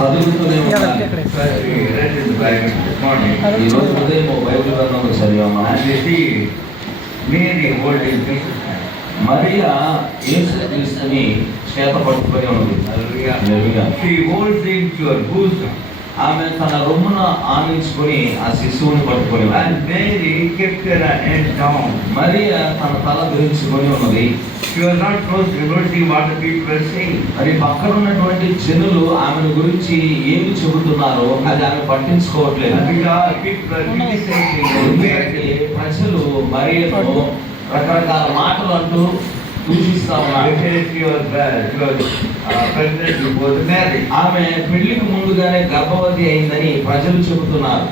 కదులుతూనే ఉండాలి. ఈరోజు ఉదయం బైబిల్ గ్రంథంలో చదివామా, మరియా యేసుక్రీస్తుని చేత పట్టుకొని ఉంది. ఆమె తన రొమ్మున ఆనించుకొని ఆ శిశువుని పట్టుకొని, మరియా తన తల ధరించుకొని ఉన్నది. మరి పక్కన ఉన్నటువంటి జనులు ఆమెను గురించి ఏమి చెబుతున్నారో అది ఆమె పట్టించుకోవట్లేదు. ప్రజలు మరియను రకరకాల మాటలు అంటూ దూషిస్తా ఉన్నారు. ఆమె పెళ్లికి ముందుగానే గర్భవతి అయిందని ప్రజలు చెబుతున్నారు.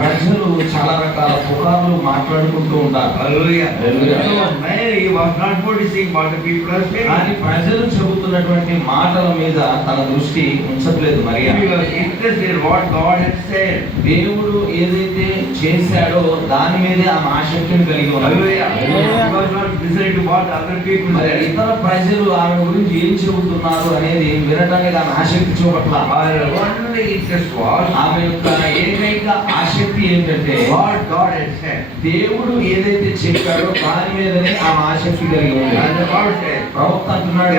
ప్రజలు చాలా రకాల పుకార్లు మాట్లాడుకుంటూ ఉంటారు. కానీ ప్రజలు చెబుతున్నటువంటి మాటల మీద తన దృష్టి ఉంచట్లేదు. మరియా దేవుడు ఏదైతే చేశాడో దాని మీదే ఆమె ఆసక్తిని కలిగి ఉన్నారు. ఇతర ప్రజలు ఆమె గురించి ఏం చెబుతున్నారు అనేది వినడానికి ఆమె ఆసక్తి చూపట్ల. ఆమె యొక్క ఏకైక ఆసక్తి ఏంటంటే దేవుడు ఏదైతే చెప్పాడో దాని మీదనే ఆమె ఆసక్తి కలిగి ఉంది. ప్రవక్త అంటున్నాడు,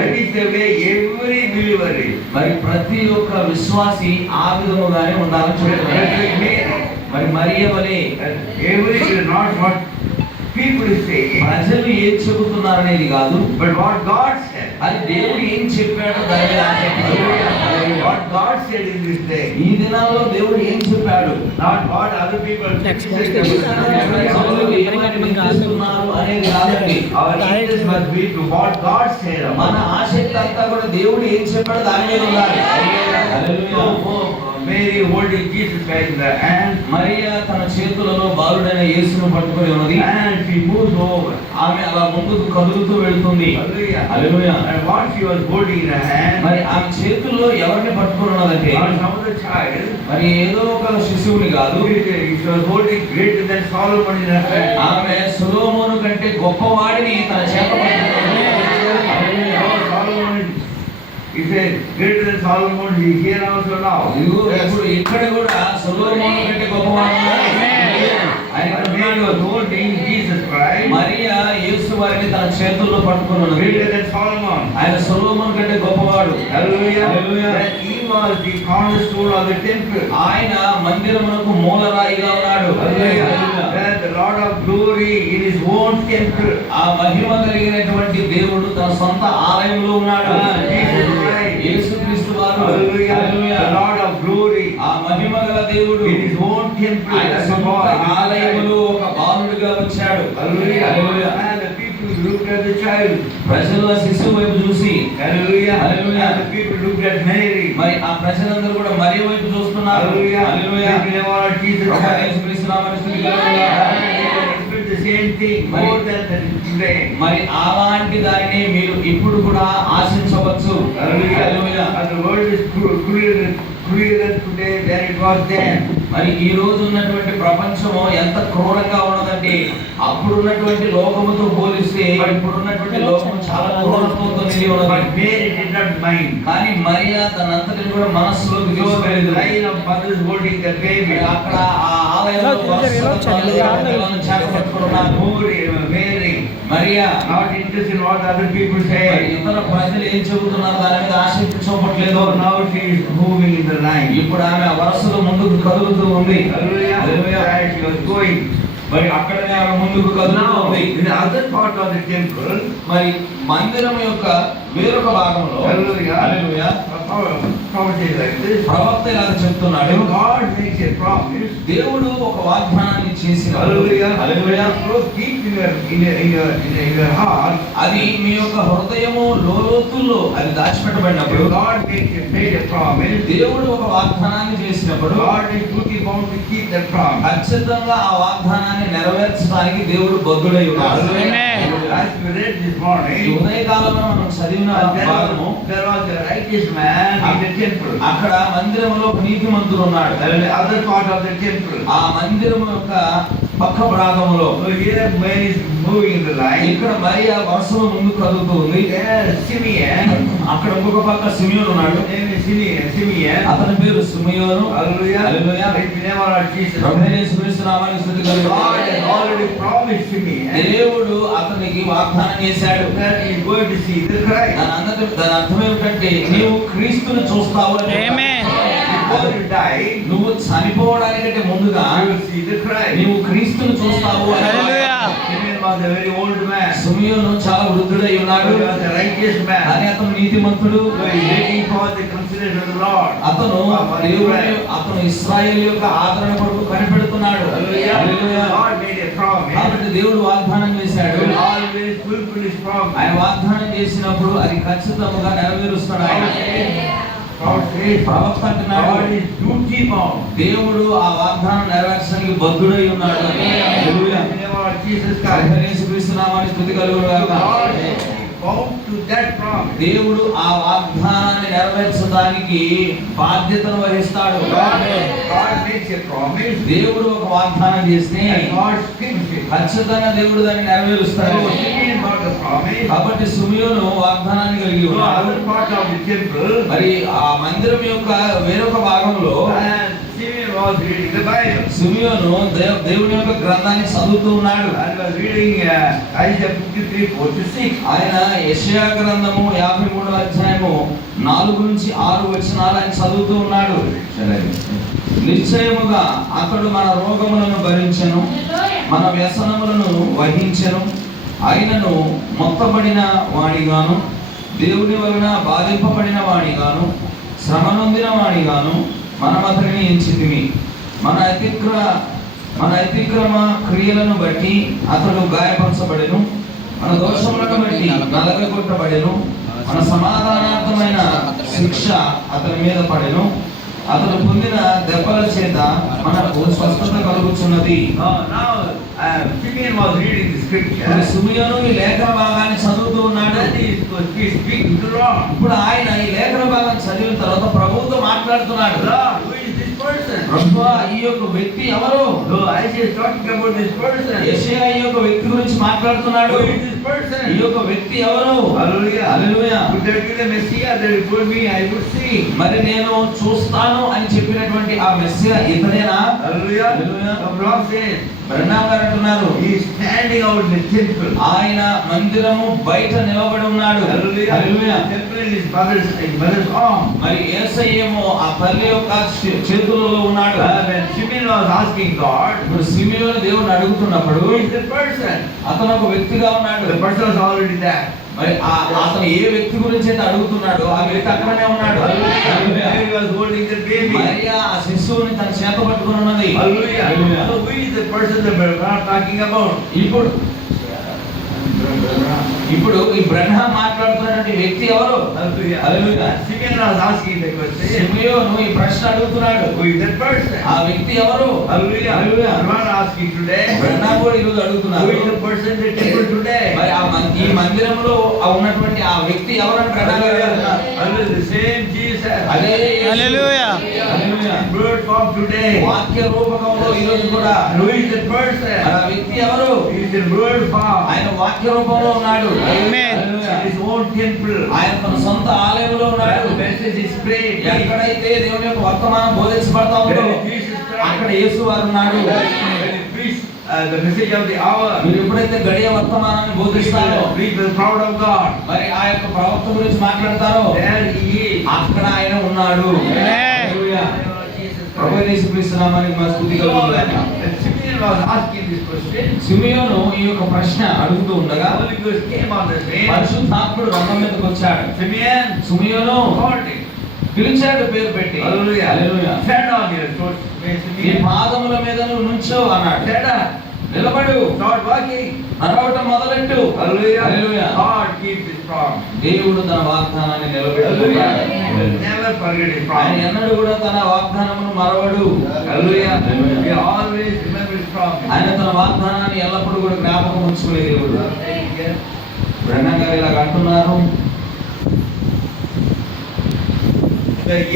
మరి ప్రతి ఒక్క విశ్వాసి ఆ విధముగానే ఉండాలని చెప్తున్నాడు. మరి మరియ వలె ప్రజలు ఏం చెబుతున్నారనేది కాదు, బట్ వాట్ గాడ్ సెడ్, అది దేవుడు ఏం చెప్పాడో దాని మీద ఆసక్తి. What God said in this day, ఈ దినాల్లో దేవుడు ఏం చెప్పాడు, నాట్ వాట్ అదర్ పీపుల్ చేస్తున్నారు అనేది కాదండి. Our interest must be to what God said. మన ఆసక్తి అంతా కూడా దేవుడు ఏం చెప్పాడో దాని మీద ఉండాలి. Hallelujah. Mary holding Jesus in the hand, మరియా తన చేతులలో బాలుడైన యేసును పట్టుకొని ఉన్నది. అండ్ షీ మూవ్స్ ఓవర్, ఆమె అలా ముందుకు కదులుతూ వెళ్తుంది. Hallelujah, hallelujah. And what she was holding in her hand, మరి ఆమె చేతుల్లో ఎవరిని పట్టుకొని ఉన్నదంటే సమ్ ఆఫ్ ద చైల్డ్, మరి ఏదో ఒక శిశువుని కాదు. She was holding greater than Solomon in her hand, ఆమె సొలొమోను కంటే గొప్పవాడిని తన చేత పట్టుకొని. హల్లెలూయా. సొలొమన్ is a greater than Solomon, he here also now. ఇప్పుడు ఇక్కడ కూడా సొలొమోను కంటే గొప్పవాడు. ఆయన అన్నాడు, holding Jesus Christ, మరియా యేసు వారిని తన చేతుల్లో పట్టుకొని ఉన్నది. Greater than Solomon, ఆయన సొలొమోను కంటే గొప్పవాడు. Hallelujah, hallelujah. He was the cornerstone of the temple, ఆయన మందిరమునకు మూలరాయిగా ఉన్నాడు. Hallelujah. The Lord of glory in his own temple, ఆ మహిమ కలిగినటువంటి దేవుడు తన సొంత ఆలయంలో ఉన్నాడు. యేసుక్రీస్తు వారు, హల్లెలూయా, the Lord of glory, ఆ మహిమ గల దేవుడు in his own temple, ఆయన సొంత ఆలయములో ఒక బాలుడిగా వచ్చాడు. హల్లెలూయా, హల్లెలూయా. And the people looked at the child, ప్రజలు ఆ శిశువు వైపు చూసి, హల్లెలూయా, హల్లెలూయా. The people looked at Mary, మరి ఆ ప్రజలందరూ కూడా మరియ వైపు చూస్తున్నారు. హల్లెలూయా, హల్లెలూయా. యేసుక్రీస్తు నామమున స్తుతించబడును. The same thing more than today, మరి అలాంటి దానిని మీరు ఇప్పుడు కూడా ఆశించవచ్చు. హల్లెలూయా. The world is crueler today than it was then. మరి ఈ రోజు ఉన్నటువంటి ప్రపంచము ఎంత క్రూరంగా ఉన్నదంటే అప్పుడు ఉన్నటువంటి లోకముతో పోలిస్తే ఇప్పుడు ఉన్నటువంటి లోకము చాలా క్రూరత్వంతో నిండి ఉన్నది. Mary did not mind, కానీ మరియా తనంతటిని కూడా మనస్సులోకి తీసుకోలేదు. Line of mothers holding their baby, అక్కడ ఆ ఆలయంలో పిల్లలను చేతపట్టుకున్నారు. Mary, Mariya not interested in what other people say, ఇతర ప్రజలు ఏం చెబుతున్నారు దాని మీద ఆసక్తి చూపట్లేదు. Now she is moving in the line, ఇప్పుడు ఆమె వరుసలో ముందుకు కదులుతూ ఉంది. హల్లెలూయా, హల్లెలూయా. She was going, మరి అక్కడనే ఆమె ముందుకు కదులుతూ ఉంది. In the other part of the temple, మరి మందిరం యొక్క వేరొక భాగంలో, హల్లెలూయా, హల్లెలూయా, ప్రవక్త ఇలా చెప్తున్నాడు, God makes a promise, దేవుడు ఒక వాగ్దానాన్ని చేసిన, హల్లెలూయా, హల్లెలూయా, deep in your heart, అది మీ యొక్క హృదయము లోతుల్లో అది దాచిపెట్టబడినప్పుడు, God made a promise, దేవుడు ఒక వాగ్దానాన్ని చేసినప్పుడు, God is duty bound to keep that promise, ఖచ్చితంగా ఆ వాగ్దానాన్ని నెరవేర్చడానికి దేవుడు బద్ధుడై ఉన్నాడు. As we read this morning, ఉదయకాలంలో మనం చదివిన భాగము, there was a righteous man in the temple, అక్కడ మందిరంలో నీతిమంతుడు ఉన్నాడు. Other part of the temple, ఆ మందిరం యొక్క పక్క భాగంలో. So here Mary is moving in the line. ఇక్కడ మరియా వరుసలో ముందుకు కదులుతుంది. There Simeon. అక్కడ ఇంకొక పక్క సిమియోను ఉన్నాడు. Name is Simeon. అతని పేరు Simeon. Hallelujah. Hallelujah. Praise the name of our Jesus. ప్రభువైన యేసుక్రీస్తు నామమున స్తుతి God కలుగును. has already promised Simeon దేవుడు అతనికి వాగ్దానం చేశాడు. that he is going to see the Christ. దాని అర్థం ఏమిటంటే నీవు క్రీస్తుని చూస్తావు అని. Amen. Before you die, నువ్వు చనిపోవడానికంటే ముందుగా you will see the Christ. నీవు క్రీస్తుని చూస్తావు అని. Hallelujah. Simeon was a very old man. Simeon చాలా వృద్ధుడై ఉన్నాడు. He was a righteous man. కానీ అతను నీతిమంతుడు. So he is waiting for the consideration of the Lord. అతను అతను ఇశ్రాయేలు యొక్క ఆదరణ కొరకు కనిపెడుతున్నాడు. హల్లెలూయా. God made a promise. కాబట్టి దేవుడు వాగ్దానం He చేశాడు. will always fulfill his promise. ఆయన వాగ్దానం చేసినప్పుడు అది ఖచ్చితంగా నెరవేరుస్తాడు ఆయన. God says, ప్రవక్త అంటున్నాడు God is duty bound. దేవుడు ఆ వాగ్దానం నెరవేర్చడానికి బద్ధుడై ఉన్నాడు. హల్లెలూయా. In the name of Jesus Christ. యేసుక్రీస్తు నామమున స్తుతి కలుగును So గాక. God is bound to that promise. దేవుడు ఆ వాగ్దానాన్ని నెరవేర్చడానికి బాధ్యతను వహిస్తాడు. God makes a promise దేవుడు ఒక వాగ్దానం చేస్తే and God keeps it. ఖచ్చితంగా దేవుడు దాన్ని నెరవేరుస్తాడు. So Simeon got the promise. కాబట్టి సిమియోను వాగ్దానాన్ని కలిగి So ఉన్నాడు. other part of the temple, మరి ఆ మందిరం యొక్క వేరొక భాగంలో and Simeon was reading the Bible. Simeon దేవుని యొక్క గ్రంథాన్ని చదువుతూ ఉన్నాడు. And was reading Isaiah 53:4-6. ఆయన యెషయా గ్రంథము 53వ అధ్యాయము 4 నుంచి 6 వచనాలు ఆయన చదువుతూ ఉన్నాడు. నిశ్చయముగా అతడు మన రోగములను భరించెను, మన వ్యసనములను వహించెను, ఆయనను మొత్తబడిన వాడిగాను, దేవుని వలన బాధింపబడిన వాడిగాను, శ్రమ నొందిన వాడిగాను మనం అతనిని ఎంచితిమి. మన అతిక్రమ క్రియలను బట్టి అతడు గాయపరచబడెను, మన దోషములను బట్టి నలగగొట్టబడెను, మన సమాధానార్థమైన శిక్ష అతని మీద పడెను, అతను పొందిన దెబ్బల చేత మనకు స్వస్థత కలుగుచున్నది. Now Simeon was reading the scripture. Simeon ఈ లేఖన భాగాన్ని చదువుతూ ఉన్నాడు. And he is speaking to the Lord. ఇప్పుడు ఆయన ఈ లేఖన భాగాన్ని చదివిన తర్వాత ప్రభువుతో మాట్లాడుతున్నాడు. Lord, who is this person? ప్రభువా, ఈ యొక్క వ్యక్తి ఎవరు? So Isaiah is talking about this person. యెషయా ఈ యొక్క వ్యక్తి గురించి మాట్లాడుతున్నాడు. Who is this person? ఈ యొక్క వ్యక్తి ఎవరు? Hallelujah. Hallelujah. Would there be the Messiah that he told me I would see? మరి నేను చూస్తాను అని చెప్పినటువంటి ఆ మెస్సియా ఇతనేనా? Hallelujah. Hallelujah. The Lord says Brahmam garu అంటున్నారు he is standing out in the temple. ఆయన మందిరము బయట నిలబడి ఉన్నాడు. Hallelujah. Hallelujah. Temple in his mother's arm. మరి యేసయ్యేమో ఆ తల్లి యొక్క చేతులలో ఉన్నాడు. When Simeon was asking God, ఇప్పుడు సిమియోను దేవుని అడుగుతున్నప్పుడు who is the person? అతను ఒక వ్యక్తిగా ఉన్నాడు. The person was already there. మరి అతను ఏ వ్యక్తి గురించి అయితే అడుగుతున్నాడో ఆ వ్యక్తి అక్కడనే ఉన్నాడు. Mary was holding the baby. Mariya ఆ శిశువుని తన చేత పట్టుకొని ఉన్నది. Hallelujah. Hallelujah. So who is the person that we are talking about? ఇప్పుడు ఈ బ్రహ్మ మాట్లాడుతున్నటువంటి వ్యక్తి ఎవరు? Hallelujah. Simeon was asking the question. Simeon ఈ ప్రశ్న అడుగుతున్నాడు. Who is that person? ఆ వ్యక్తి ఎవరు? Hallelujah. Hallelujah. You are asking today. బ్రహ్మ కూడా ఈరోజు Who అడుగుతున్నారు. is the person in the temple today? మరి ఈ మందిరంలో ఉన్నటువంటి ఆ వ్యక్తి ఎవరని బ్రహ్మ గారు అడుగుతున్నారు. Hallelujah. The same Jesus. అదే యేసు. Hallelujah. హల్లెలూయా. Word form today. వాక్య రూపకంలో ఈరోజు కూడా Who is that person? మరి ఆ వ్యక్తి ఎవరు? He is in word form. ఆయన వాక్య రూపంలో ఉన్నాడు. Amen. Hallelujah. In his own temple. ఆయన తన సొంత ఆలయంలో ఉన్నాడు. The message is prayed. ఎక్కడైతే దేవుని యొక్క వర్తమానం బోధించబడతా ఉందో అక్కడ యేసు వారు ఉన్నాడు. When he preached the message of the hour, మీరు ఎప్పుడైతే గడియ వర్తమానాన్ని బోధిస్తారో preach the crowd of God. మరి ఆ యొక్క ప్రవక్త గురించి మాట్లాడతారో There he is. అక్కడ ఆయన ఉన్నాడు. హల్లెలూయా. ప్రభువైన యేసుక్రీస్తు నామమున మా స్తుతి కలుగును గాక. And Simeon was asking this question. Simeon ఈ యొక్క ప్రశ్న అడుగుతూ ఉండగా Holy Ghost came on the scene. పరిశుద్ధాత్ముడు రంగం మీదకి వచ్చాడు. Simeon Simeon called him. పిలిచాడు పేరు పెట్టి. Hallelujah. Hallelujah. Stand on your toes. నీ Simeon. పాదముల మీద నువ్వు నుంచో అన్నాడు. Stand up. నిలబడు, Start walking. నడవటం మొదలెట్టు. Hallelujah. హల్లెలూయా. God keeps his promise. దేవుడు తన వాగ్దానాన్ని నిలబెట్టుకున్నాడు. Never forget his ఆయన promise. ఎన్నడూ కూడా తన వాగ్దానమును మరవడు. Hallelujah. Hallelujah. We always remember his promise. ఆయన తన వాగ్దానాన్ని ఎల్లప్పుడూ కూడా జ్ఞాపకం ఉంచుకునే దేవుడు. బ్రహ్మ గారు ఇలా అంటున్నారు.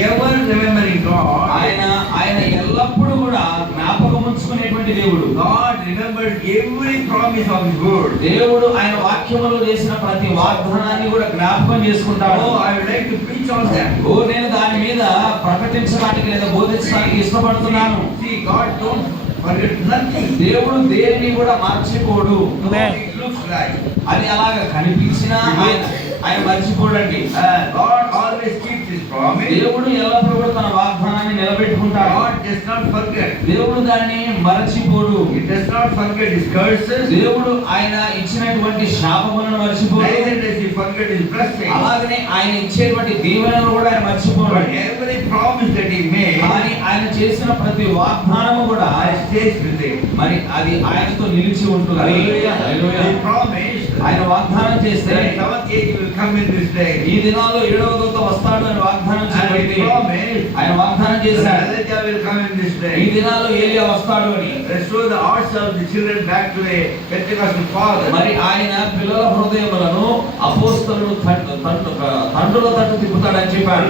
ever remembering God. ఆయన ఎల్లప్పుడూ కూడా జ్ఞాపకం ఉంచుకునేటువంటి దేవుడు. God remembers every promise of His word. దేవుడు ఆయన వాక్యములో చేసిన ప్రతి వాగ్దానాన్ని కూడా జ్ఞాపకం చేసుకుంటాడు. Oh, I would like to preach on that. నేను దాని మీద ప్రకటించడానికి లేదా బోధించడానికి ఇష్టపడుతున్నాను. See, God don't forget nothing. దేవుడు దేనిని కూడా మర్చిపోడు. It looks like. అది అలాగా కనిపించినా ఆయన మర్చిపోడండి. God always keeps His promise. దేవుడు ఎల్లప్పుడూ కూడా తన వాగ్దానాన్ని నిలబెట్టుకుంటాడు. God does not forget. దేవుడు దాన్ని మరచిపోడు. He does not forget His curses. దేవుడు ఆయన ఇచ్చినటువంటి శాపములను మర్చిపోడు. Neither does He forget His blessings. అలాగనే ఆయన ఇచ్చేటువంటి దీవెనలను కూడా ఆయన మర్చిపోడు. But every promise that He made, కానీ ఆయన చేసిన ప్రతి వాగ్దానము కూడా stays with Him. మరి అది ఆయనతో నిలిచి ఉంటుంది. He promised. ఆయన వాగ్దానం చేస్తే The seventh angel will come in this day. ఈ దినాల్లో 7వ దూత వస్తాడు అని వాగ్దానం And చేయబడింది. He promised. ఆయన వాగ్దానం చేశాడు. Elijah will come in this ఈ day. దినాల్లో ఏలియా వస్తాడు అని. Restore the hearts of the children back to the Pentecostal fathers. మరి ఆయన పిల్లల హృదయములను అపోస్తలులు తండ్రుల తట్టు తిప్పుతాడని చెప్పాడు.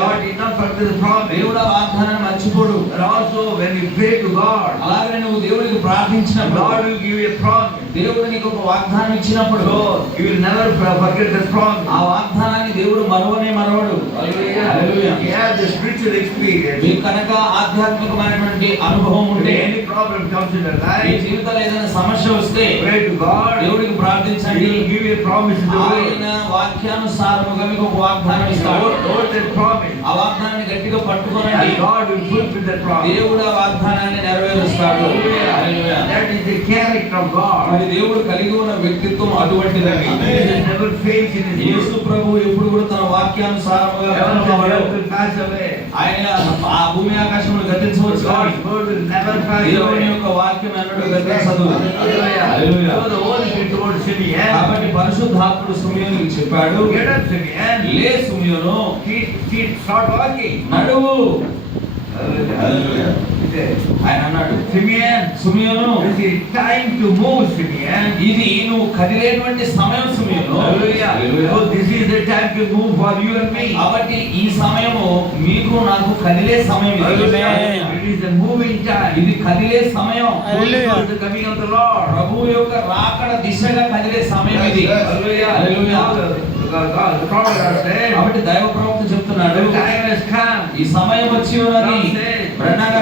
God did not forget the promise. దేవుడు ఆ వాగ్దానాన్ని మర్చిపోడు. And also when you pray to God, అలాగే నువ్వు దేవుడికి ప్రార్థించినప్పుడు God will give you a promise. దేవుడు నీకు ఒక వాగ్దానం ఇచ్చినప్పుడు So you will never forget the promise. ఆ వాగ్దానాన్ని దేవుడు మరవడు. Hallelujah. You have the spiritual experience. మీకు కనుక ఆధ్యాత్మికమైనటువంటి అనుభవం When ఉంటే any problem comes in your me life, జీవితంలో ఏదైనా సమస్య వస్తే pray to God. దేవుడికి He ప్రార్థించండి. will give you a promise in the ఆయన word. వాక్యానుసారముగా మీకు ఒక వాగ్దానం ఇస్తాడు. Hold that promise. ఆ వాగ్దానాన్ని గట్టిగా పట్టుకోనండి. And God will fulfill that promise. దేవుడు ఆ వాగ్దానాన్ని నెరవేరుస్తాడు. హల్లెలూయా. That is the character of God. మరి దేవుడు కలిగి ఉన్న వ్యక్తిత్వం అటువంటిదని. Jesus never fails in His Yesu word. ప్రభు ఎప్పుడు కూడా తన వాక్యానుసారముగా Heaven and బ్రతకవాడు. earth will pass away. ఆయన ఆ భూమి ఆకాశములు గతించవచ్చు కానీ God's word will never pass దేవుని away. యొక్క వాక్యం ఎన్నడూ గతించదు. Hallelujah. Hallelujah. So the Holy Spirit told Simeon, కాబట్టి పరిశుద్ధాత్ముడు సిమియోనుకి చెప్పాడు, get up, Simeon. లే సిమియోను, Start walking. నడువు. Hallelujah. He said, ఆయన అన్నాడు, Simeon, Simeon, this is time to move, Simeon. ఇది నువ్వు కదిలేటువంటి సమయం Simeon. Hallelujah. So this is the time to move for you and me. కాబట్టి ఈ సమయము మీకు నాకు కదిలే సమయం ఇది. Hallelujah. It is a moving time. ఇది కదిలే సమయం. Hallelujah. The coming of the Lord. ప్రభువు యొక్క రాకడ దిశగా కదిలే సమయం ఇది. Hallelujah. Hallelujah. The prophet has said, కాబట్టి దైవ ప్రవక్త చెప్తున్నాడు, the time has come. ఈ సమయం వచ్చి ఉన్నది. బ్రహ్నాగా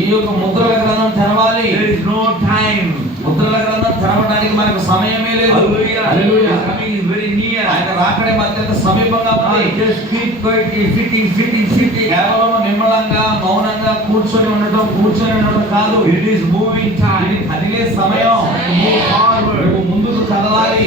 ఈ యొక్క ముద్రల గ్రంథం తెరవాలి. There is no time. ముద్రల గ్రంథం తెరవడానికి మనకు సమయమే లేదు. Hallelujah. Hallelujah. His coming is very near. ఆయన రాకడే అత్యంత సమీపంగా ఉంది. Just keep quietly sitting. కేవలం నిమ్మలంగా మౌనంగా కూర్చొని ఉండటం కాదు. It is moving time. ఇది కదిలే సమయం. Move forward. నువ్వు ముందుకు కదలాలి.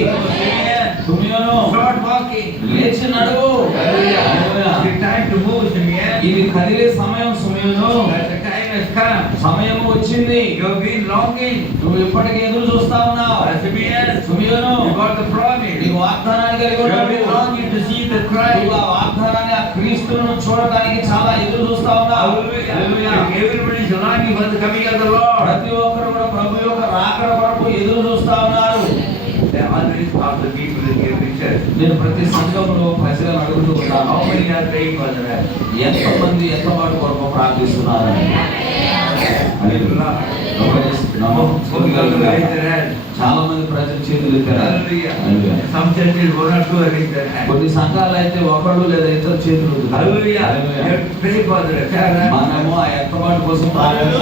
Simeon, Start walking. లేచి నడువు. Hallelujah. Hallelujah. It's time to move, Simeon. ఇది కదిలే సమయం Simeon. The time has come. సమయం వచ్చింది. You have been longing. నువ్వు ఇప్పటికీ ఎదురు చూస్తా ఉన్నావు. Simeon, Simeon, you got the promise. నీకు వాగ్దానాన్ని కలిగి You have ఉన్నావు. been longing to see the నువ్వు Christ. ఆ వాగ్దానాన్ని, ఆ క్రీస్తును చూడడానికి చాలా ఎదురు చూస్తా ఉన్నావు. Hallelujah. Everybody is longing for the coming of the Lord. ప్రతి ఒక్కరు కూడా ప్రభు యొక్క రాకడ కొరకు ఎదురు చూస్తా ఉన్నారు. There are always of the people in every church. నేను ప్రతి సంఘంలో ప్రజలను అడుగుతూ ఉంటాను, How many are praying for the rest? ఎంతమంది ఎంతవాటి కొరకు ప్రార్థిస్తున్నారని. Hallelujah. Most people raise their hands. చాలా మంది ప్రజలు చేతులు ఎత్తారు. Hallelujah. Some churches one or two raise their hands. కొన్ని సంఘాలు అయితే ఒకళ్ళు లేదా ఇద్దరు చేతులు ఎత్తుతారు. Hallelujah. You have to pray for the rest. మనము ఆ ఎంతవాటి కోసం ప్రార్థిస్తాం.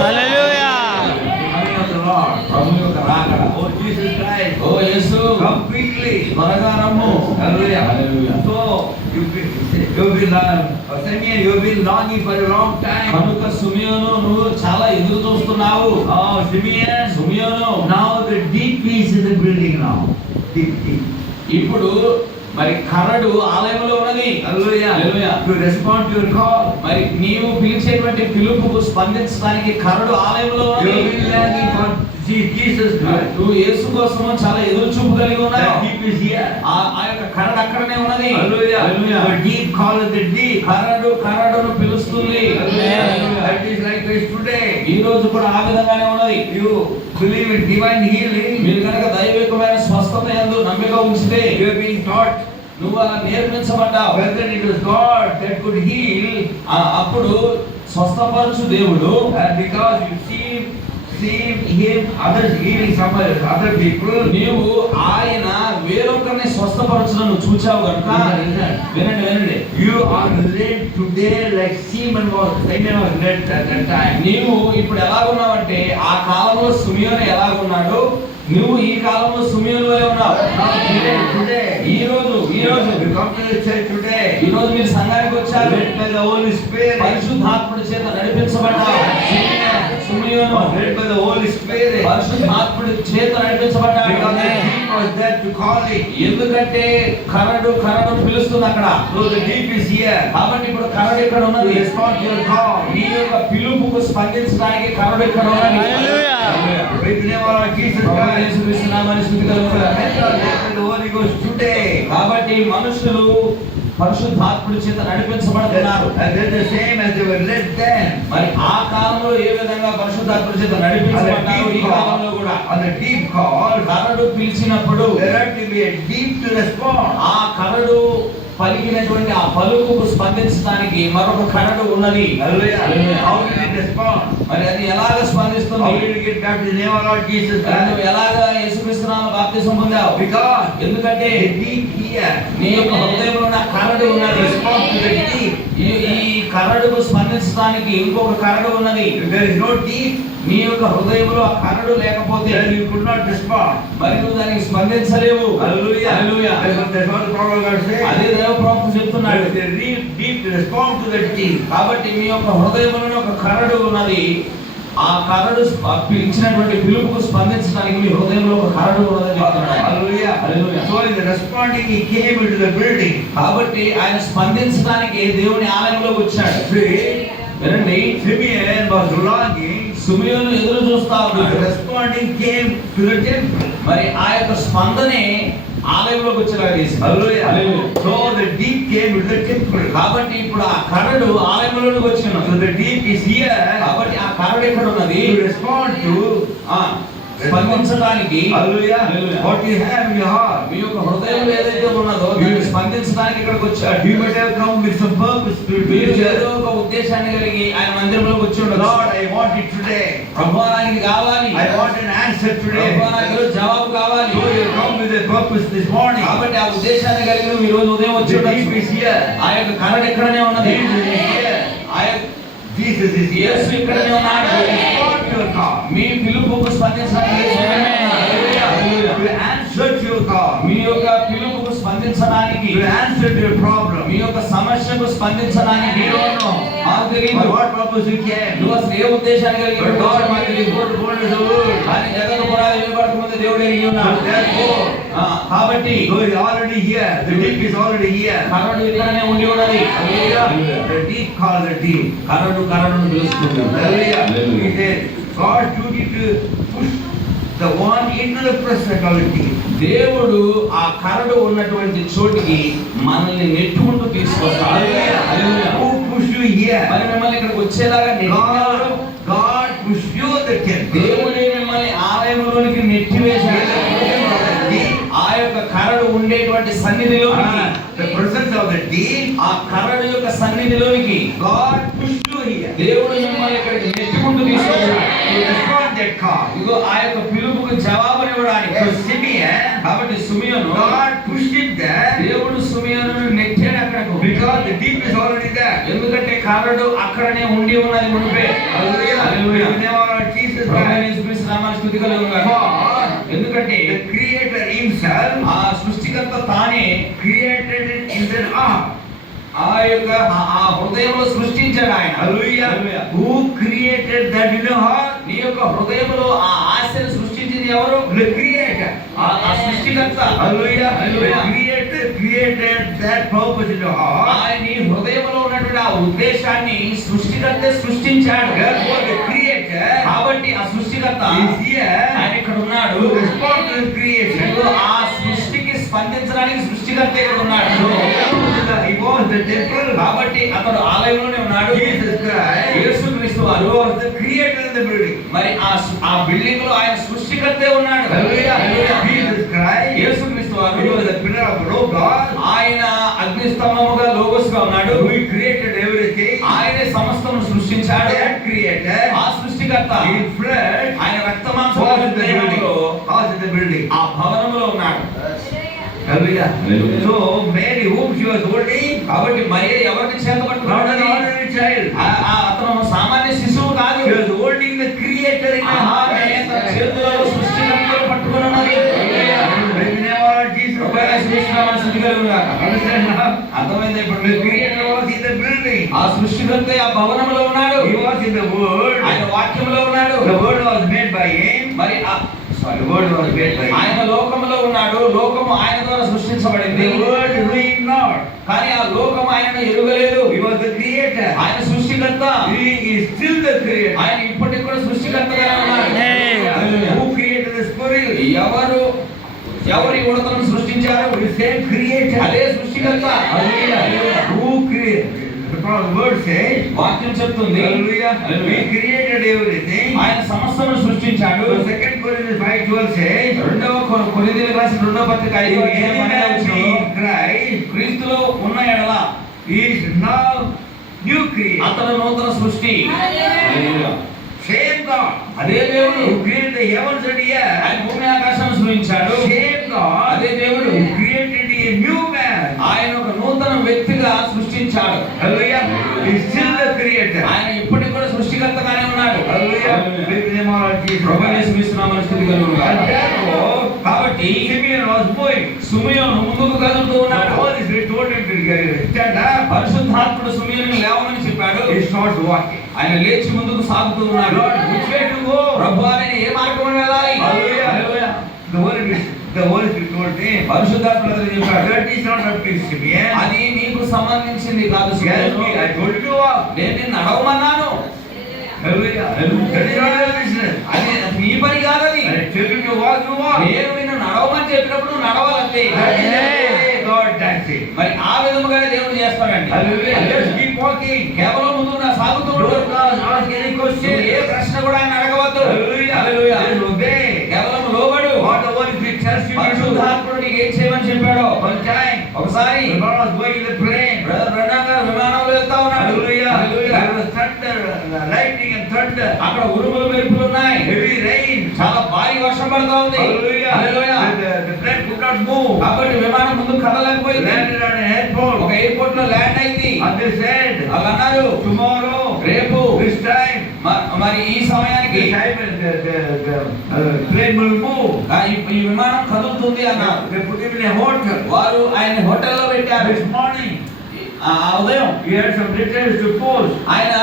Coming of the Lord. ప్రభు యొక్క రాకడ. Oh Jesus Christ. ఓ యేసు, Come quickly. త్వరగా రమ్ము. Hallelujah. Hallelujah. So you've been longing for a long time. కనుక సిమియోను, నువ్వు చాలా ఎదురు చూస్తున్నావు. Oh Simeon. Simeon, Now the deep peace is the building now. Deep. ఇప్పుడు మరి కరడు ఆలయంలో ఉన్నది. Hallelujah. Hallelujah. To respond to your call. మరి నీవు పిలిచేటువంటి పిలుపుకు స్పందించడానికి కరడు ఆలయంలో You ఉన్నది. have been longing for Jesus Christ. నువ్వు యేసు కోసం చాలా ఎదురు చూపు కలిగి ఉన్నావు. That deep is here. ఆ యొక్క కరడు అక్కడనే ఉన్నది. Hallelujah. Hallelujah. The deep calleth the deep. కరడును పిలుస్తుంది. That is like this today. ఈ రోజు కూడా ఆ విధంగానే ఉన్నది. You believe in divine healing. మీరు కనుక దైవికమైన స్వస్థత యందు నమ్మిక ఉంచితే, You have been taught నువ్వు అలా నేర్పించబడ్డావు. Whether it was God that could heal, అప్పుడు స్వస్థపరచు దేవుడు, and because you see him, others healing somebody, other people. నీవు ఆయన వేరొకరిని స్వస్థపరచడం నువ్వు చూచావు కనుక వినండి. You are led today like Simon was led at that time. నీవు ఇప్పుడు ఎలాగున్నావంటే ఆ కాలంలో సిమియోను ఎలాగున్నాడు, నువ్వు ఈ కాలంలో సిమియోను వలె ఉన్నావు. Today, ఈ రోజు you come to the church today. ఈ రోజు మీరు సంఘానికి వచ్చారు, Led by the Holy Spirit. పరిశుద్ధాత్ముడి చేత నడిపించబడ్డావు. Simeon Led by the Holy Spirit. పరిశుద్ధాత్ముడి చేత నడిపించబడ్డాడు. Because the deep was there to call it. ఎందుకంటే కరడు పిలుస్తుంది అక్కడ. So the deep is here. కాబట్టి ఇప్పుడు కరడు ఇక్కడ To ఉన్నది. respond to your call. నీ యొక్క పిలుపుకు స్పందించడానికి కరడు ఇక్కడ ఉన్నది. Praise the name of our Jesus ప్రభువైన Christ. యేసుక్రీస్తు నామమున స్తుతి కలుగును. Led by the Holy Ghost today. కాబట్టి మనుషులు పరిశుద్ధాత్ముడి చేత నడిపించబడుతున్నారు. And they're the same as they were led then. మరి ఆ కాలంలో ఏ విధంగా పరిశుద్ధాత్ముడి చేత నడిపించబడ్డారో ఈ కాలంలో కూడా On the deep call, కరడు పిలిచినప్పుడు there had to be a deep to respond. ఆ కరడు పలికినటువంటి ఆ పలుకుకు స్పందించడానికి మరొక కరడు ఉన్నది. Hallelujah. How did it respond? మరి అది ఎలాగ How స్పందిస్తుంది? did it get back to the name of our Jesus నువ్వు Christ? ఎలాగ యేసుక్రీస్తు నామమున బాప్తిసం పొందావు? Because ఎందుకంటే the deep here నీ యొక్క హృదయంలో ఉన్న కరడు ఉన్నది. responds to the deep. ఈ కరడుకు స్పందించడానికి ఇంకొక కరడు ఉన్నది. If there is no deep, నీ యొక్క హృదయంలో ఆ కరడు లేకపోతే then you could not respond. మరి నువ్వు దానికి స్పందించలేవు. Hallelujah. Hallelujah. That's what the prophet God said. అదే దేవప్రవక్త చెప్తున్నాడు. There is a real deep to respond to the deep. కాబట్టి మీ యొక్క హృదయంలో ఒక కరడు ఉన్నది. ఆ కరడు ఇచ్చినటువంటి పిలుపుకు స్పందించడానికి మీ హృదయంలో ఒక కరడు ఉన్నదని చెప్తున్నాడు. Hallelujah. Hallelujah. So in the responding, he came into the building. కాబట్టి ఆయన స్పందించడానికి దేవుని ఆలయంలోకి వచ్చాడు. See, వినండి, Simeon was longing. సిమియోను ఎదురు చూస్తా The ఉన్నాడు. responding came to the temple. మరి ఆ యొక్క స్పందనే ఆలయంలోకి వచ్చేలాగా చేసింది. Hallelujah. Hallelujah. So the deep came to the temple. కాబట్టి ఇప్పుడు ఆ కరడు ఆలయంలోకి వచ్చినది. So the deep is here కాబట్టి ఆ కరడు ఎక్కడ ఉన్నది? to respond to. స్పందించడానికి. Hallelujah. Hallelujah. What you have in your heart. మీ యొక్క హృదయంలో ఏదైతే ఉన్నదో మీరు స్పందించడానికి ఇక్కడికి వచ్చారు. You might have come with some purpose to do మీరు ఏదో it. ఒక ఉద్దేశాన్ని కలిగి ఆయన మందిరంలోకి వచ్చి ఉండొచ్చు. Lord, I want it today. ప్రభువా నాకు ఇది కావాలి. I want an answer today. ప్రభువా నాకు ఈరోజు జవాబు కావాలి. So you come with a purpose this morning. కాబట్టి ఆ ఉద్దేశాన్ని కలిగి నువ్వు ఈ రోజు ఉదయం వచ్చి The deep ఉండొచ్చు. is here. ఆ యొక్క కరడు ఎక్కడనే ఉన్నది. Jesus is here. ఆ యొక్క Jesus is here. యేసు ఇక్కడనే ఉన్నాడు. Respond to your call. మీ పిలుపుకు స్పందించడానికి యేసు ఇక్కడనే ఉన్నాడు. To answer to your call. మీ యొక్క పిలుపుకు స్పందించడానికి, To answer to your problem. మీ యొక్క సమస్యకు స్పందించడానికి You don't know. మాకు For తెలియదు. what purpose you came. నువ్వు అసలు ఏ ఉద్దేశాన్ని కలిగి But ఉన్నావో God మాకు might be తెలియదు. good to the word. కానీ జగత్తు పునాది వేయబడక ముందు దేవుడు ఎరిగి ఉన్నాడు. So therefore, కాబట్టి so he is already here. The deep is already here. కరడు ఇక్కడనే ఉండి ఉన్నది. Hallelujah. The deep calls the deep. కరడును పిలుస్తుంది. Hallelujah. He said, God's duty to push the one into the personality. దేవుడు ఆ కరడు ఉన్నటువంటి చోటికి మనల్ని నెట్టుకుంటూ తీసుకొస్తాడు. Hallelujah. Who pushed you here? మరి మిమ్మల్ని ఇక్కడికి వచ్చేలాగా నెట్టినాడు. God pushed you the temple. దేవుడే మిమ్మల్ని ఆలయంలోనికి నెట్టివేశాడు. ఆ యొక్క కరడు ఉండేటువంటి సన్నిధిలోనికి, The presence of the deep. ఆ కరడు యొక్క సన్నిధిలోనికి God pushed you here. దేవుడు మిమ్మల్ని ఇక్కడికి నెట్టుకుంటూ తీసుకొచ్చాడు. To respond that call. ఇగో ఆ యొక్క పిలుపుకు జవాబునివ్వడానికి. So Simeon, కాబట్టి Simeon, God pushed him there దేవుడు సిమియోనును నెట్టాడు అక్కడకు. because the deep is already there. ఎందుకంటే కరడు అక్కడనే ఉండి ఉన్నది మునిపే. Hallelujah. Hallelujah. In the name of our Jesus ప్రభువైన Christ. యేసుక్రీస్తు నామమున స్తుతి కలుగును గాక. For ఎందుకంటే the Creator Himself ఆ సృష్టికర్త తానే created it in the heart. ఆ యొక్క ఆ హృదయంలో సృష్టించాడు ఆయన. Hallelujah. Who created that in the heart? నీ యొక్క హృదయంలో ఆ ఆశను సృష్టించింది ఎవరు? The Creator. ఆ సృష్టికర్త. Hallelujah. Hallelujah. The Creator created that purpose in the heart. ఆయన నీ హృదయంలో ఉన్నటువంటి ఆ ఉద్దేశాన్ని సృష్టికర్తే సృష్టించాడు. Therefore, the Creator కాబట్టి ఆ సృష్టికర్త is here ఆయన ఇక్కడ ఉన్నాడు. to respond to the creation. ఆ సృష్టికి స్పందించడానికి సృష్టికర్త ఇక్కడ ఉన్నాడు. He was the temple. కాబట్టి అతడు ఆలయంలోనే ఉన్నాడు. Jesus Christ యేసుక్రీస్తు వారు was the creator of the building. మరి ఆ బిల్డింగ్ లో ఆయన సృష్టికర్తే ఉన్నాడు. Hallelujah. Jesus Christ, యేసుక్రీస్తు వారు he was the pillar of the law of God. ఆయన మొదటి స్తంభముగా లోగోస్ గా ఉన్నాడు. He created everything. ఆయనే సమస్తము సృష్టించాడు. That creator, ఆ సృష్టికర్త in flesh, ఆయన was రక్తమాంసముల in the building. దేహంలో Was in the building. ఆ భవనములో ఉన్నాడు. Hallelujah. Hallelujah. So Mary, whom she was holding, కాబట్టి మరియ ఎవరిని not an చేతపట్టుకున్నది? ordinary child. అతను సామాన్య శిశువు కాదు. She was holding the creator in her ఆమె తన hands. చేతులలో సృష్టికర్తను పట్టుకొని ఉన్నది. In the name of our Jesus Christ. Understand now? అర్థమైంది ఇప్పుడు The మీకు? creator was in the building. ఆ సృష్టికర్త ఆ భవనంలో ఉన్నాడు. He was in the word. ఆయన వాక్యంలో ఉన్నాడు. The word was made by him. మరి The word was made by him. ఆయన లోకములో ఉన్నాడు. లోకము ఆయన ద్వారా సృష్టించబడింది. The word knew him not. కానీ ఆ లోకము ఆయనను ఎరుగలేదు. He was the creator. ఆయన సృష్టికర్త. He is still the creator. ఆయన ఇప్పటికి కూడా సృష్టికర్తగానే ఉన్నాడు. Hallelujah. Who created the squirrel? ఎవరి ఉడతలను సృష్టించారు? The same creator. అదే సృష్టికర్త. Hallelujah. Who created? The word says, వాక్యం చెప్తుంది. Hallelujah. We created everything. ఆయన సమస్తమును సృష్టించాడు. So 2 Corinthians 5:12 says, రెండవ కొరింథీయులకు రాసిన రెండవ పత్రిక 5:12 in Christ క్రీస్తులో ఉన్న ఎడల is now new creation. అతడు నూతన సృష్టి. హల్లెలూయా. Same God. అదే దేవుడు Who created the heavens and the earth. ఆయన భూమి ఆకాశాన్ని సృష్టించాడు. Same God. అదే దేవుడు Who created a new man. ఆయన ఒక నూతన వ్యక్తిగా సృష్టించాడు. Hallelujah. He is still the creator. ఆయన ఇప్పటికి కూడా సృష్టికర్తగానే ఉన్నాడు. Hallelujah. With the name of our Jesus. ప్రభువైన యేసుక్రీస్తు నామమున స్తుతి కలుగును గాక. And therefore, కాబట్టి Simeon was moving. సుమయోను ముందుకు కదులుతూ The ఉన్నాడు. Holy Spirit told him to stand up. పరిశుద్ధాత్ముడు సుమయోనుని లేవమని చెప్పాడు. He starts walking. ఆయన లేచి ముందుకు సాగుతూ ఉన్నాడు. Lord, which way to go? ప్రభువా నేను ఏ మార్గం వెళ్ళాలి? Hallelujah. Hallelujah. The Holy Spirit told him, పరిశుద్ధాత్ముడు చెప్పాడు, that is not up to Simeon. అది నీకు సంబంధించింది కాదు Yes, సుమయోను. I told you to walk. నేను నిన్ను నడవమన్నాను. Hallelujah. That is not your business. అది నీ పని కాదది. I tell you to walk, you walk. నేను నిన్ను నడవమని చెప్పినప్పుడు నువ్వు నడవాలంతే. That is the way God does it. మరి ఆ విధముగానే దేవుడు చేస్తాడండి. Hallelujah. Just keep walking. కేవలం ముందు నా సాగుతూ Don't ఉంటాడు. ask any question. ఏ ప్రశ్న కూడా ఆయన అడగవద్దు. Hallelujah. హల్లెలూయా. Just obey. కేవలం లోబడు. What the Holy Spirit tells you to do. పరిశుద్ధాత్ముడు నీకు ఏం చేయమని చెప్పాడో. One time, ఒకసారి when God was going in the plane, brother Brahmam garu విమానంలో వెళ్తా ఉన్నాడు. hallelujah, hallelujah. there was thunder, lightning and thunder, అక్కడ ఉరుములు మెరుపులు ఉన్నాయి. heavy rain, చాలా భారీ వర్షం పడుతూ ఉంది. hallelujah, hallelujah. the plane could not move, కాబట్టి విమానం ముందు కదలకపోయింది. landed on an airport, ఒక ఎయిర్పోర్ట్ లో ల్యాండ్ అయింది. and they said, వాళ్ళు అన్నారు tomorrow, రేపు this time, మరి ఈ సమయానికి the plane will move. ఈ విమానం కదులుతుంది అన్నారు. They put him in a hotel. వారు ఆయన హోటల్లో పెట్టారు. This morning, ఆ ఉదయం he had some letters to post. ఆయన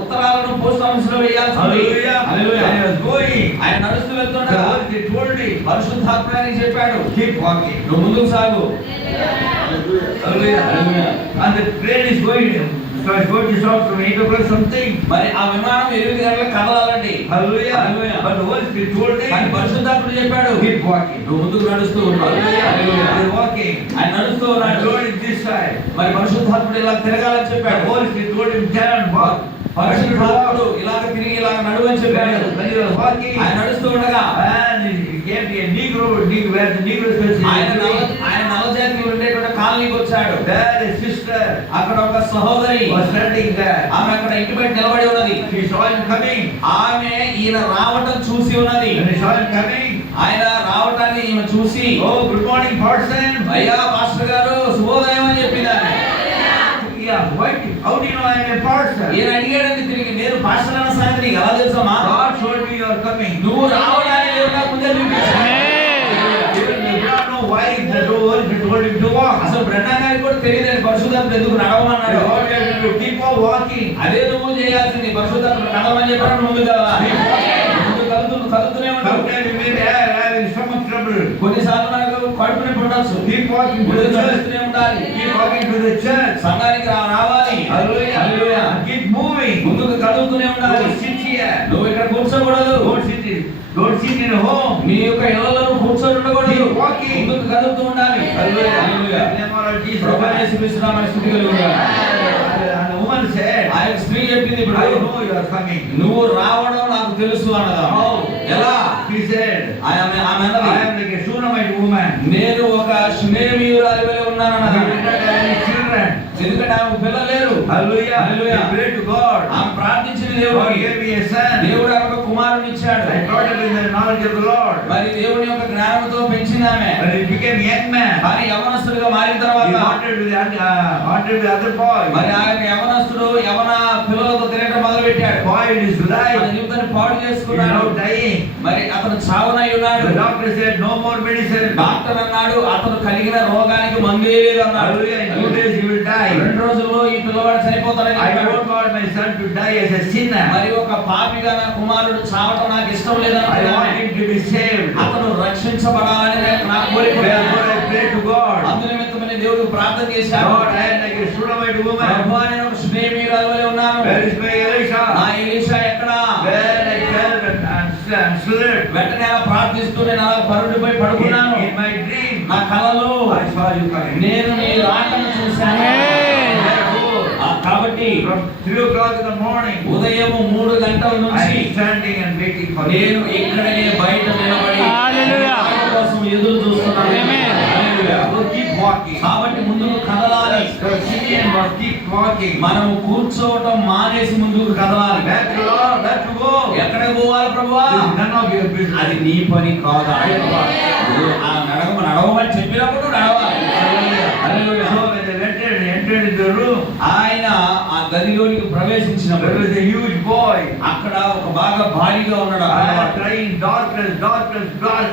ఉత్తరాలను పోస్ట్ ఆఫీస్ లో వేయాల్సి ఉంది. Hallelujah. Hallelujah. And he was going. ఆయన నడుస్తూ The వెళ్తుండగా Holy Spirit told him, పరిశుద్ధాత్ముడు చెప్పాడు, keep walking. నువ్వు ముందుకు సాగు. Hallelujah. Hallelujah. And the plane is going. So it's going to stop from 8 o'clock something. మరి ఆ విమానం 8 గంటలకు కదలాలండి. Hallelujah. Hallelujah. But the Holy Spirit told కానీ him, పరిశుద్ధాత్ముడు చెప్పాడు, keep walking. నువ్వు ముందుకు నడుస్తూ ఉన్నావు. Hallelujah. They're walking. ఆయన నడుస్తూ And ఉన్నాడు. told him this side. మరి పరిశుద్ధాత్ముడు ఇలా తిరగాలని The చెప్పాడు. Holy Spirit told him, turn, walk. పరిశుద్ధాత్ముడు ఇలాగ తిరిగి ఇలాగ నడువని చెప్పాడు. When he was walking, ఆయన నడుస్తూ ఉండగా and he came to a Negro, where the Negroes were ఆయన sitting. నల్ల జాతి ఉండేటువంటి కాలనీకి వచ్చాడు. There a sister అక్కడ ఒక సహోదరి was standing there. ఆమె అక్కడ ఇంటి బయట నిలబడి ఉన్నది. She saw him coming. ఆమె ఈయన రావటం చూసి ఉన్నది. When he saw him coming, ఆయన రావటాన్ని ఈమె చూసి, oh, good morning, parson. అయ్యా పాస్టర్ గారు శుభోదయం అని చెప్పింది. Yeah, what? How do you know I am a parson? ఈయన అడిగాడండి తిరిగి, నేను పాస్టర్ అన్న సంగతి నీకు ఎలా తెలుసమ్మా? God told me you are coming. నువ్వు రావడానికి దేవుడు నాకు ముందే చూపించాడు. Even they do not know why the Lord told him to walk. అసలు బ్రహ్నా గారికి కూడా తెలియదు పరిశుద్ధాత్ముడు ఎందుకు నడవమన్నాడు. The Lord told him to keep on walking. అదే నువ్వు చేయాల్సింది. పరిశుద్ధాత్ముడు నడవమని చెప్పాడు, ముందు కదా ముందు కలుగుతూనే ఉంటావు. Sometimes you may be having stomach trouble. కొన్నిసార్లు మనకు కడుపు నొప్పి ఉండొచ్చు. Keep walking to ముందు the church. కలుగుతూనే ఉండాలి. Keep walking to the church. సంఘానికి రావాలి. Hallelujah. హల్లెలూయా. Keep moving. ముందుకు కదులుతూనే ఉండాలి. Don't sit here. నువ్వు ఇక్కడ కూర్చోకూడదు. Don't sit in a home. నీ యొక్క ఇళ్లలో కూర్చొని ఉండకూడదు. Keep walking. ముందుకు కదులుతూ ఉండాలి. Hallelujah. Hallelujah. In the name of our Jesus ప్రభువైన Christ. యేసుక్రీస్తు నామమున స్తుతి కలుగును గాక. And the woman said, ఆ యొక్క స్త్రీ చెప్పింది, ఇప్పుడు I know you are coming. నువ్వు రావడం నాకు తెలుసు అన్నదా. How? ఎలా? He said, ఆమె అన్నది, I am like a Shunammite woman. నేను ఒక షునేమీయురాలి వలె ఉన్నానన్నది. I did not have any children. ఆమె పిల్లలు లేరు. Hallelujah. Hallelujah. He prayed to God. ఆమె ప్రార్థించిన God దేవుడికి gave me a son. దేవుడు ఆమెకు కుమారుని ఇచ్చాడు. I brought him in the knowledge of the Lord. మరి దేవుని యొక్క జ్ఞానంతో పెంచిన ఆమె When he became young man, కానీ యవనస్తుడిగా మారిన he తర్వాత wanted with other boys. మరి ఆ యొక్క యవనస్తుడు యవన పిల్లలతో తిరగడం మొదలు పెట్టాడు. Spoiled his తన life. జీవితాన్ని పాడు He is చేసుకున్నాడు. now dying. మరి అతను చావనై ఉన్నాడు. The doctor said no more medicine. Doctor అన్నాడు అతను కలిగిన రోగానికి మందే లేదు అన్నాడు. Hallelujah. In 2 days he will die. 2 రోజుల్లో ఈ పిల్లవాడు చనిపోతాడని I చెప్పాడు. don't want my son to die as a sinner. మరి ఒక పాపిగా నా కుమారుడు చావటం నాకు ఇష్టం I లేదన్నాడు. want him to be saved. అతను రక్షించబడాలని నా కోరిక. Therefore I pray to God. అందు నిమిత్తమని దేవుడికి ప్రార్థన చేశాను. Lord, I am like a Shunammite woman. ప్రభువా, నేను ఒక శునేమీయురాలు వలె ఉన్నాను. Where is my Elisha? నా ఎలీషా ఎక్కడా? Where I fell and slipped. వెంటనే అలా ప్రార్థిస్తూ నేను అలా పరుడిపై పడుకున్నాను. In my dream, నా కలలో I saw you coming. నేను నీ రాకను చూశాను. Therefore, కాబట్టి from 3 o'clock in the morning, ఉదయం 3 గంటల I నుంచి am standing and waiting for నేను you. ఇక్కడనే బయట నిలబడి హల్లెలూయా. ఆయన కోసం ఎదురు చూస్తున్నాను. ఆమేన్. హల్లెలూయా. So keep walking. కాబట్టి ముందుకు కదలాలి. So Simeon was keep walking. మనము కూర్చోవటం మానేసి ముందుకు కదలాలి. Where to Lord, where to go? ఎక్కడికి పోవాలి ప్రభువా? This is none of your business. అది నీ పని కాదా? ఆ నడవమని చెప్పినప్పుడు నడవాలి. హల్లెలూయా. So when they entered into the room, ఆయన ఆ గదిలోనికి ప్రవేశించినప్పుడు there was a huge boy. అక్కడ ఒక బాగా భారీగా ఉన్నాడు. I am crying darkness, darkness, darkness.